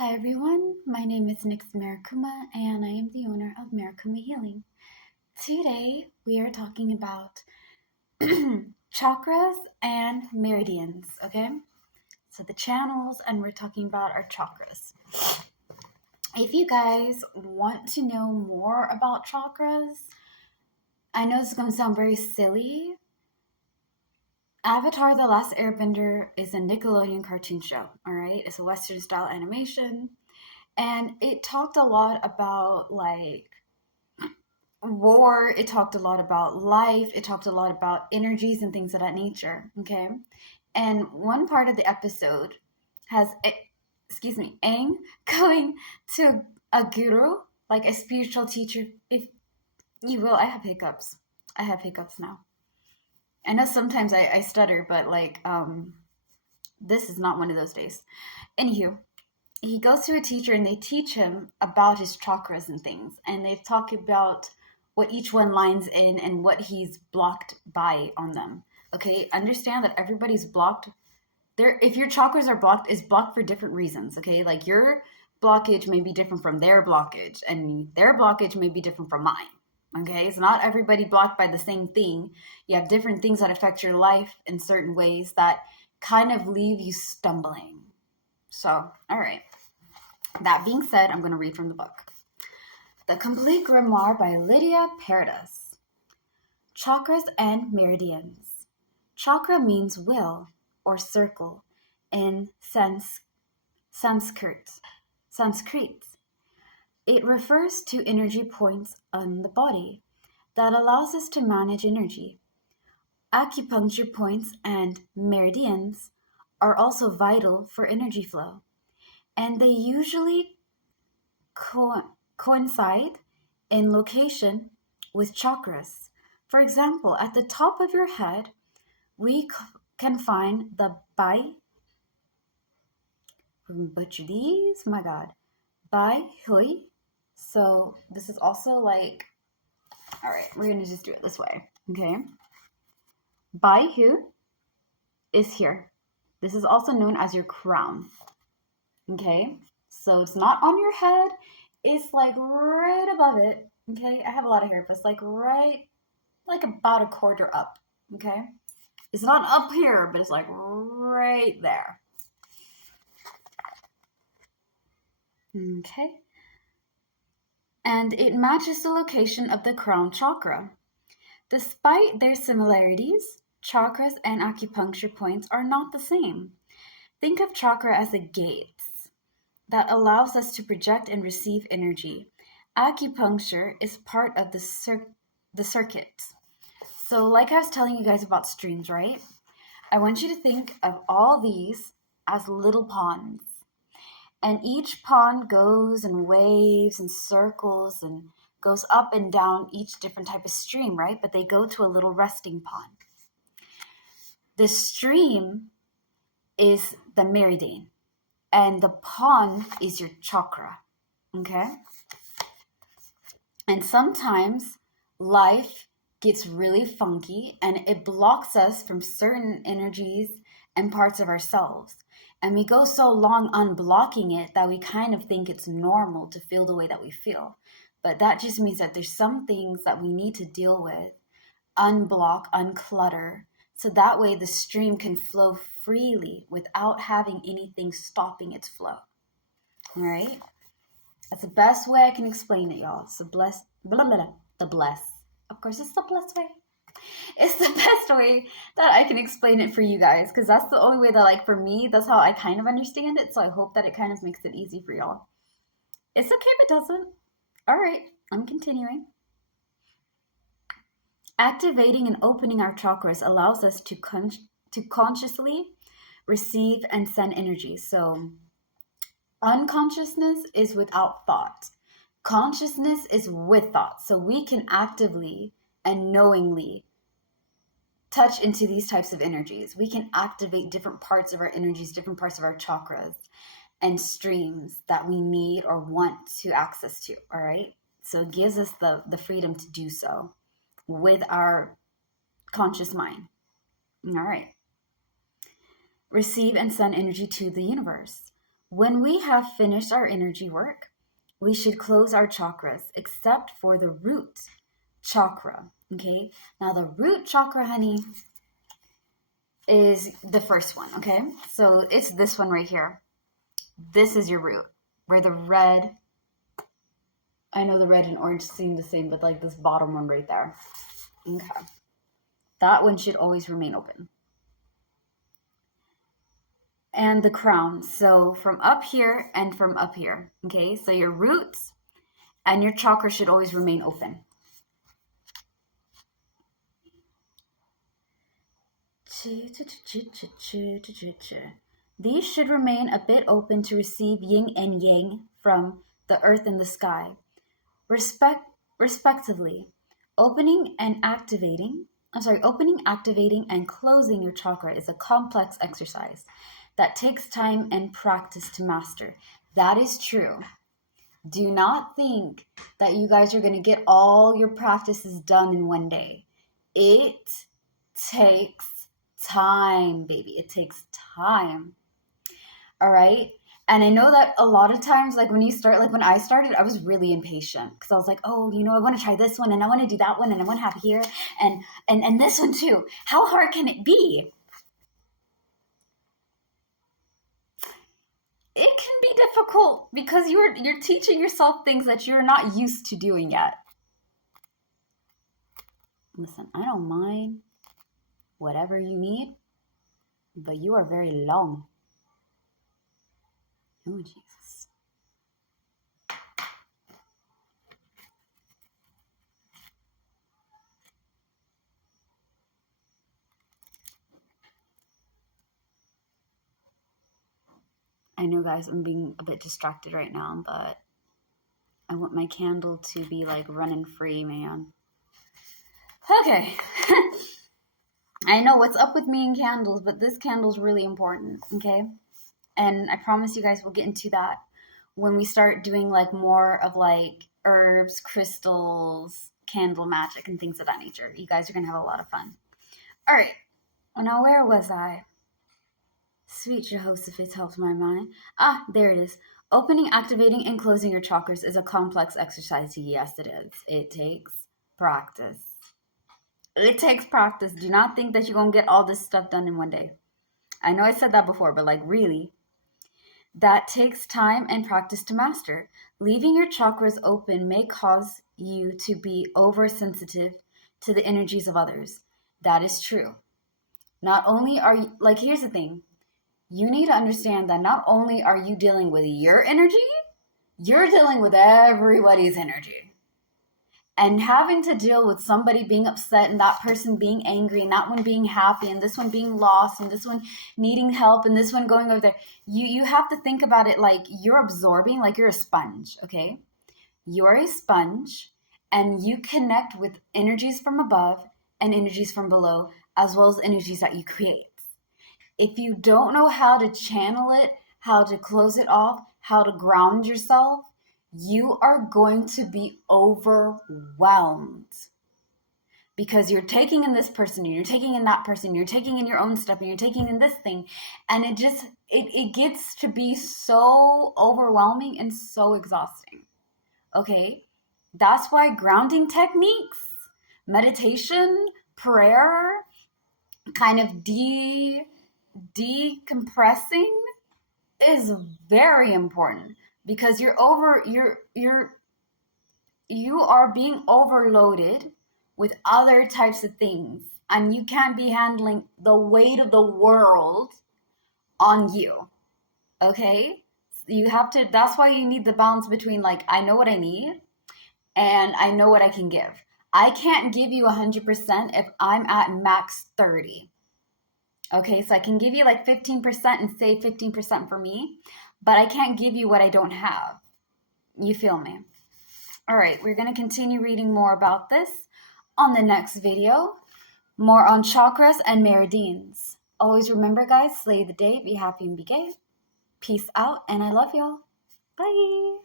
Hi everyone, my name is Nix Marakuma and I am the owner of Marakuma Healing. Today we are talking about chakras and meridians, okay? So the channels, and we're talking about our chakras. If you guys want to know more about chakras, I know this is going to sound very silly. Avatar: The Last Airbender is a Nickelodeon cartoon show, all right? It's a Western style animation. And it talked a lot about war, it talked a lot about life, it talked a lot about energies and things of that nature. Okay. And one part of the episode has Aang going to a guru, like a spiritual teacher, if you will. I have hiccups. I have hiccups now. I know sometimes I stutter, but this is not one of those days. Anywho, he goes to a teacher and they teach him about his chakras and things, and they talk about what each one lines in and what he's blocked by on them. Okay, understand that everybody's blocked there. If your chakras are blocked, is blocked for different reasons. Okay, like your blockage may be different from their blockage, and their blockage may be different from mine. Okay, it's not everybody blocked by the same thing. You have different things that affect your life in certain ways that kind of leave you stumbling. So, all right. That being said, I'm going to read from the book. The Complete Grimoire by Lydia Paradis. Chakras and Meridians. Chakra means will or circle in Sanskrit. It refers to energy points on the body that allows us to manage energy. Acupuncture points and meridians are also vital for energy flow, and they usually coincide in location with chakras. For example, at the top of your head, we can find the butcher these, my God, Bai Hui. So this is also like, all right, we're gonna just do it this way, okay? Bai Hu is here. This is also known as your crown, okay? So it's not on your head, it's like right above it, okay? I have a lot of hair, but it's like right, like about a quarter up, okay? It's not up here, but it's like right there. Okay. And it matches the location of the crown chakra. Despite their similarities, chakras and acupuncture points are not the same. Think of chakra as a gate that allows us to project and receive energy. Acupuncture is part of the circuit. So like I was telling you guys about streams, right? I want you to think of all these as little ponds. And each pond goes and waves and circles and goes up and down each different type of stream, right? But they go to a little resting pond. The stream is the meridian, and the pond is your chakra, okay? And sometimes life gets really funky and it blocks us from certain energies and parts of ourselves. And we go so long unblocking it that we kind of think it's normal to feel the way that we feel. But that just means that there's some things that we need to deal with, unblock, unclutter, so that way the stream can flow freely without having anything stopping its flow. All right? That's the best way I can explain it, y'all. It's the bless. Of course, it's the blessed way. It's the best way that I can explain it for you guys, because that's the only way that, like, for me, that's how I kind of understand it. So I hope that it kind of makes it easy for y'all. It's okay if it doesn't. All right, I'm continuing. Activating and opening our chakras allows us to consciously receive and send energy. So unconsciousness is without thought. Consciousness is with thought. So we can actively and knowingly touch into these types of energies. We can activate different parts of our energies, different parts of our chakras and streams that we need or want to access to, all right? So it gives us the freedom to do so with our conscious mind. All right. Receive and send energy to the universe. When we have finished our energy work, we should close our chakras, except for the root chakra. Okay, now the root chakra, honey, is the first one. Okay, so it's this one right here. This is your root, where the red, I know the red and orange seem the same, but like this bottom one right there. Okay, that one should always remain open. And the crown, so from up here and from up here. Okay, so your roots and your chakra should always remain open. These should remain a bit open to receive yin and yang from the earth and the sky, respectively. Opening, activating, and closing your chakra is a complex exercise that takes time and practice to master. That is true. Do not think that you guys are going to get all your practices done in one day. It takes time, baby. It takes time. All right? And I know that a lot of times, like when you start, like when I started, I was really impatient because I was like, oh, I want to try this one and I want to do that one and I want to have here and this one too. How hard can it be? It can be difficult because you're teaching yourself things that you're not used to doing yet. Listen, I don't mind whatever you need, but you are very long. Oh, Jesus. I know, guys, I'm being a bit distracted right now, but I want my candle to be like running free, man. Okay. I know what's up with me and candles, but this candle's really important, okay? And I promise you guys we'll get into that when we start doing like more of like herbs, crystals, candle magic, and things of that nature. You guys are going to have a lot of fun. All right. Well, now where was I? Sweet Jehoshaphat helps my mind. Ah, there it is. Opening, activating, and closing your chakras is a complex exercise. Yes, it is. It takes practice. It takes practice. Do not think that you're going to get all this stuff done in one day. I know I said that before, but like really, that takes time and practice to master. Leaving your chakras open may cause you to be oversensitive to the energies of others. That is true. Not only are you, like, here's the thing. You need to understand that not only are you dealing with your energy, you're dealing with everybody's energy. And having to deal with somebody being upset and that person being angry and that one being happy and this one being lost and this one needing help and this one going over there. You have to think about it like you're absorbing, like you're a sponge, okay? You're a sponge and you connect with energies from above and energies from below, as well as energies that you create. If you don't know how to channel it, how to close it off, how to ground yourself, you are going to be overwhelmed because you're taking in this person and you're taking in that person, you're taking in your own stuff and you're taking in this thing. And it gets to be so overwhelming and so exhausting. Okay? That's why grounding techniques, meditation, prayer, kind of decompressing is very important because you are being overloaded with other types of things and you can't be handling the weight of the world on you. Okay? You have to, that's why you need the balance between like, I know what I need and I know what I can give. I can't give you 100% if I'm at max 30. Okay, so I can give you like 15% and save 15% for me, but I can't give you what I don't have. You feel me? All right, we're going to continue reading more about this on the next video. More on chakras and meridians. Always remember, guys, slay the day, be happy and be gay. Peace out, and I love y'all. Bye.